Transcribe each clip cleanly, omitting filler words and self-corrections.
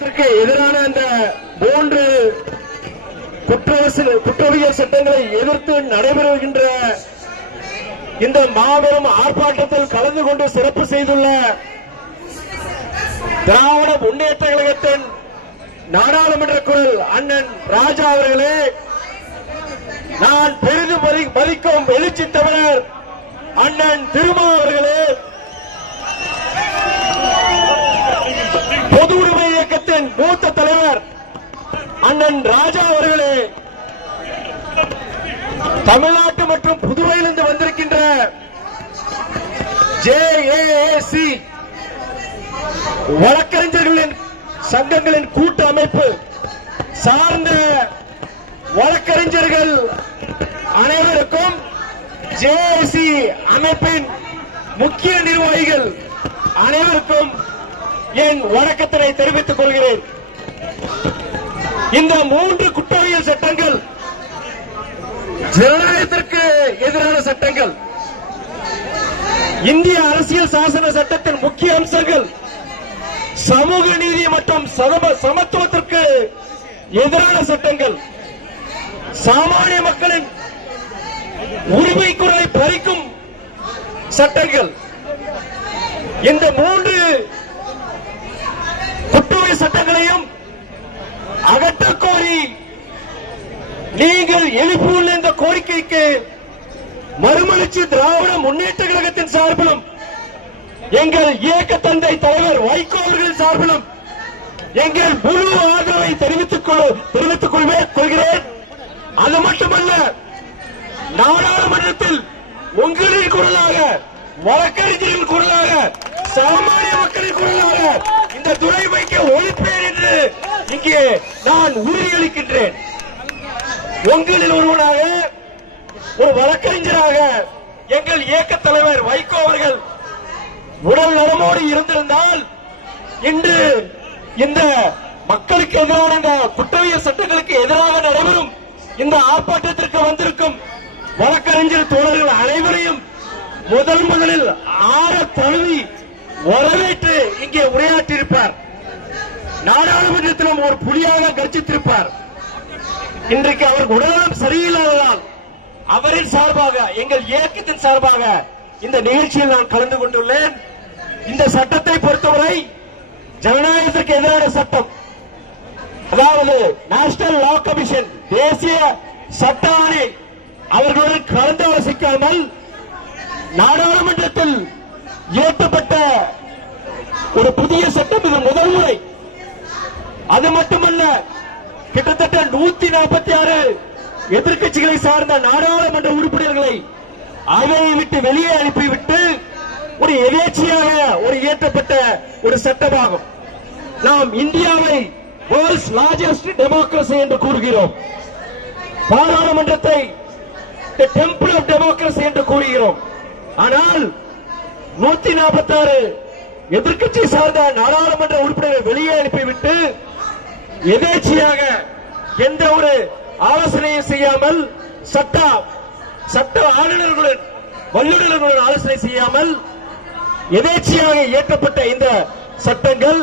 எதிரான அந்த 3 குற்றவியல் சட்டங்களை எதிர்த்து நடைபெறுகின்ற இந்த மாபெரும் ஆர்ப்பாட்டத்தில் கலந்து கொண்டு சிறப்பு செய்துள்ள திராவிட முன்னேற்ற கழகத்தின் நாடாளுமன்ற குரல் அண்ணன் ராஜா அவர்களே, நான் பெரிதும் மதிக்கும் எழுச்சி தமிழர் அண்ணன் திருமா அவர்களே, பொது உரிமை இயக்கத்தின் மூத்த தலைவர் அண்ணன் ராஜா அவர்களே, தமிழ்நாட்டு மற்றும் புதுவையிலிருந்து வந்திருக்கின்ற JAAC வழக்கறிஞர்களின் சங்கங்களின் கூட்டு அமைப்பு சார்ந்த வழக்கறிஞர்கள் அனைவருக்கும் JAAC அமைப்பின் முக்கிய நிர்வாகிகள் அனைவருக்கும் என் வணக்கத்தினை தெரிவித்துக் கொள்கிறேன். இந்த 3 குற்றவியல் சட்டங்கள் ஜனநாயகத்திற்கு எதிரான சட்டங்கள். இந்திய அரசியல் சாசன சட்டத்தின் முக்கிய அம்சங்கள் சமூக நீதி மற்றும் சமத்துவத்திற்கு எதிரான சட்டங்கள், சாமானிய மக்களின் உரிமை குரலை பறிக்கும் சட்டங்கள். இந்த 3 குற்றவியல் சட்டங்களையும் அகற்றக் கோரி நீங்கள் எழுப்பியுள்ள இந்த கோரிக்கைக்கு மறுமலர்ச்சி திராவிட முன்னேற்ற கழகத்தின் சார்பிலும் எங்கள் இயக்க தந்தை தலைவர் வைகோ அவர்கள் சார்பிலும் எங்கள் முழு ஆதரவை தெரிவித்துக் கொள்கிறேன். அது மட்டுமல்ல, நாடாளுமன்றத்தில் உங்களின் குரலாக, வழக்கறிஞரின் குரலாக, சாமானிய மக்களின் குரலாக இந்த துறை வைக்க ஒழிப்பேன் என்று இங்கே நான் உறுதியளிக்கின்றேன். உங்களில் ஒருவனாக, ஒரு வழக்கறிஞராக எங்கள் இயக்க தலைவர் வைகோ அவர்கள் உடல் நலமோடு இருந்திருந்தால் இன்று இந்த மக்களுக்கு எதிரான இந்த குற்றவியல் சட்டங்களுக்கு எதிராக நடைபெறும் இந்த ஆர்ப்பாட்டத்திற்கு வந்திருக்கும் வழக்கறிஞர் தோழர்கள் அனைவரையும் முதலில் ஆற தழுவி வரவேற்று இங்கே உரையாற்றியிருப்பார். நாடாளுமன்றத்திலும் ஒரு புலியாக கர்ஜித்திருப்பார். இன்றைக்கு அவர் உடல்நலம் சரியில்லாததால் அவரின் சார்பாக, எங்கள் இயக்கத்தின் சார்பாக இந்த நிகழ்ச்சியில் நான் கலந்து கொண்டுள்ளேன். இந்த சட்டத்தை பொறுத்தவரை ஜனநாயகத்திற்கு எதிரான சட்டம், அதாவது நேஷனல் லா கமிஷன், தேசிய சட்ட ஆணை அவர்களுடன் கலந்து ஆலோசிக்காமல் நாடாளுமன்றத்தில் இயற்றப்பட்ட ஒரு புதிய சட்டம். இது முதல் முறை. அது மட்டுமல்ல, கிட்டத்தட்ட 146 எதிர்க்கட்சிகளை சார்ந்த நாடாளுமன்ற உறுப்பினர்களை அவையை விட்டு வெளியே அனுப்பிவிட்டு ஒரு எதேச்சையாக ஒரு இயற்றப்பட்ட ஒரு சட்டமாகும். நாம் இந்தியாவை வேர்ல்ட்ஸ் லார்ஜஸ்ட் டெமோக்ரசி என்று கூறுகிறோம். பாராளுமன்றத்தை தி டெம்பிள் ஆஃப் டெமோக்ரசி என்று கூறுகிறோம். ஆனால் 146 எதிர்க்கட்சி சார்ந்த நாடாளுமன்ற உறுப்பினர்களை வெளியே அனுப்பிவிட்டு எதேச்சையாக எந்த ஒரு ஆலோசனையும் செய்யாமல், சட்ட ஆளுநர்களுடன் வல்லுநர்களுடன் ஆலோசனை செய்யாமல் எதேச்சையாக இயற்றப்பட்ட இந்த சட்டங்கள்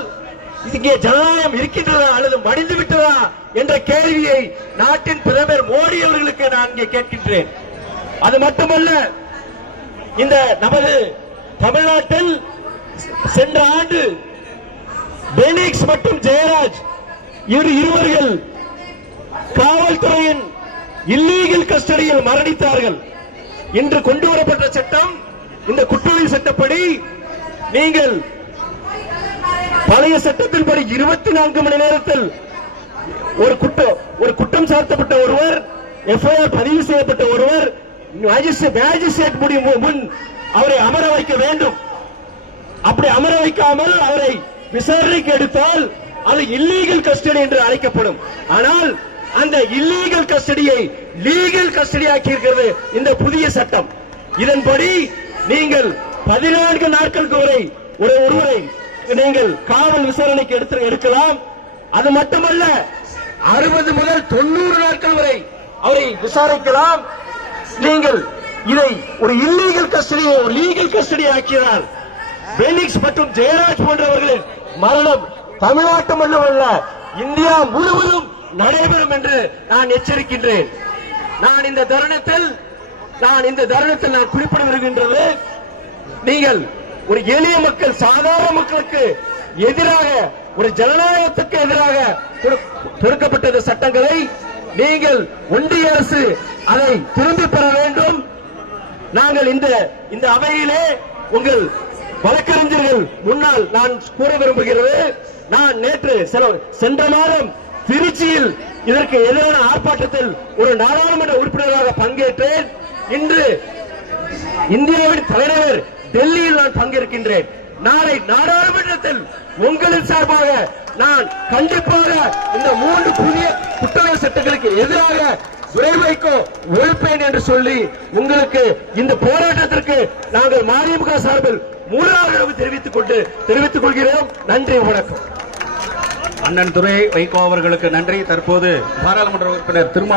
இங்கே ஜனநாயகம் இருக்கின்றதா அல்லது மடிந்து விட்டதா என்ற கேள்வியை நாட்டின் பிரதமர் மோடி அவர்களுக்கு நான் இங்கே கேட்கின்றேன். அது மட்டுமல்ல, இந்த நமது தமிழ்நாட்டில் சென்ற ஆண்டு பெனிக்ஸ் மற்றும் ஜெயராஜ் இருவர்கள் காவல்துறையின் இல்லீகல் கஸ்டடியில் மரணித்தார்கள். இன்று கொண்டு வரப்பட்ட சட்டம், இந்த குற்றவியல் சட்டப்படி நீங்கள் பழைய சட்டத்தின்படி 24 மணி நேரத்தில் ஒரு குற்றம் சாட்டப்பட்ட ஒருவர், எஃப்ஐஆர் பதிவு செய்யப்பட்ட ஒருவர் மேஜிஸ்ட்ரேட் முன் அவரை அமர வைக்க வேண்டும். அப்படி அமர வைக்காமல் அவரை விசாரணைக்கு எடுத்தால் அது இல்லீகல் கஸ்டடி என்று அழைக்கப்படும். ஆனால் அந்த இல்லீகல் கஸ்டடியை லீகல் கஸ்டடி ஆக்கியிருக்கிறது இந்த புதிய சட்டம். இதன்படி நீங்கள் 14 நாட்களுக்கு வரை ஒருவரை நீங்கள் காவல் விசாரணைக்கு எடுக்கலாம். அது மட்டுமல்ல, 60 முதல் 90 நாட்கள் வரை அவரை விசாரிக்கலாம். நீங்கள் இதை ஒரு இல்லீகல் கஸ்டடியை ஒரு லீகல் கஸ்டடி ஆக்கினால் பெனிக்ஸ் மற்றும் ஜெயராஜ் போன்றவர்களின் மரணம் தமிழ்நாட்டு மட்டுமல்ல இந்தியா முழுவதும் நடைபெறும் என்று நான் எச்சரிக்கின்றேன். நான் இந்த தருணத்தில் நான் குறிப்பிட விரும்புகின்றது, நீங்கள் ஒரு எளிய மக்கள், சாதாரண மக்களுக்கு எதிராக, ஒரு ஜனநாயகத்துக்கு எதிராக கொடுக்கப்பட்ட சட்டங்களை நீங்கள் ஒன்றிய அரசு அதை திரும்பி பெற வேண்டும். நாங்கள் இந்த அவையிலே உங்கள் வழக்கறிஞர்கள் முன்னால் நான் கூற விரும்புகிறது, நான் சென்ற மாதம் திருச்சியில் இதற்கு எதிரான ஆர்ப்பாட்டத்தில் ஒரு நாடாளுமன்ற உறுப்பினராக பங்கேற்றேன். இன்று இந்தியாவின் தலைநகர் டெல்லியில் நான் பங்கேற்கின்றேன். நாளை நாடாளுமன்றத்தில் உங்களின் சார்பாக நான் கண்டிப்பாக இந்த 3 புதிய குற்றவியல் சட்டங்களுக்கு எதிராக விரைவைக்கோ ஒழிப்பேன் என்று சொல்லி உங்களுக்கு இந்த போராட்டத்திற்கு நாங்கள் மதிமுக சார்பில் மூலமாக தெரிவித்துக் கொள்கிறோம். நன்றி, வணக்கம். அண்ணன் துரை வைகோ அவர்களுக்கு நன்றி. தற்போது பாராளுமன்ற உறுப்பினர் திருமா